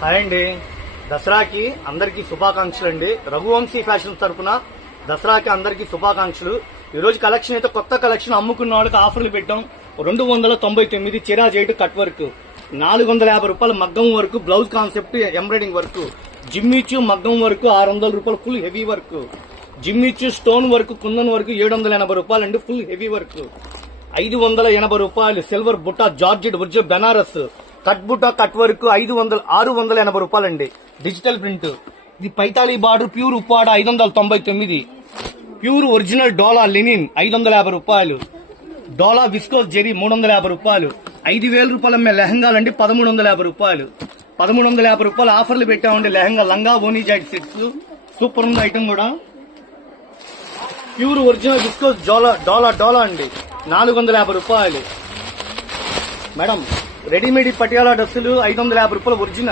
Hi అండి. దసరాకి అందరికీ శుభాకాంక్షలు అండి. రఘువంశీ ఫ్యాషన్ తరఫున దసరాకి అందరికీ శుభాకాంక్షలు. ఈ రోజు కలెక్షన్ అయితే కొత్త కలెక్షన్ అమ్ముకున్న వాళ్ళకి ఆఫర్లు పెట్టాం. 299 చిరా జైట్ కట్ వర్క్, 450 రూపాయలు మగ్గం work, blouse concept embroiding work, జిమ్మిచ్చు మగ్గం వర్క్ 600 రూపాయలు ఫుల్ హెవీ వర్క్, జిమ్మిచ్చు స్టోన్ వర్క్ కుందన్ వర్క్ 780 రూపాయలు అండి ఫుల్ హెవీ వర్క్, 580 రూపాయలు సిల్వర్ బుట్ట జార్జెట్ ఒరిజినల్ బెనారస్ కట్ బుట్ట కట్ వర్క్ 680 రూపాయలండి. డిజిటల్ ప్రింట్ ఇది Paithani border pure Uppada 599, pure original Dola linen 550 రూపాయలు, డోలా విస్కోస్ జెరీ 350 రూపాయలు, 5000 రూపాయల లెహంగాలండి 1350 రూపాయలు, 1350 రూపాయలు ఆఫర్లు పెట్టామండి. లెహంగా లంగా ఓనీ జాకెట్ సెట్స్ సూపర్ ఉంది ఐటమ్ కూడా. ప్యూర్ ఒరిజినల్ విస్కోస్ డోలా అండి 450 రూపాయలు. మేడం రెడీమేడ్ పటియాలా డ్రెస్సులు 550 రూపాయలు ఒరిజినల్.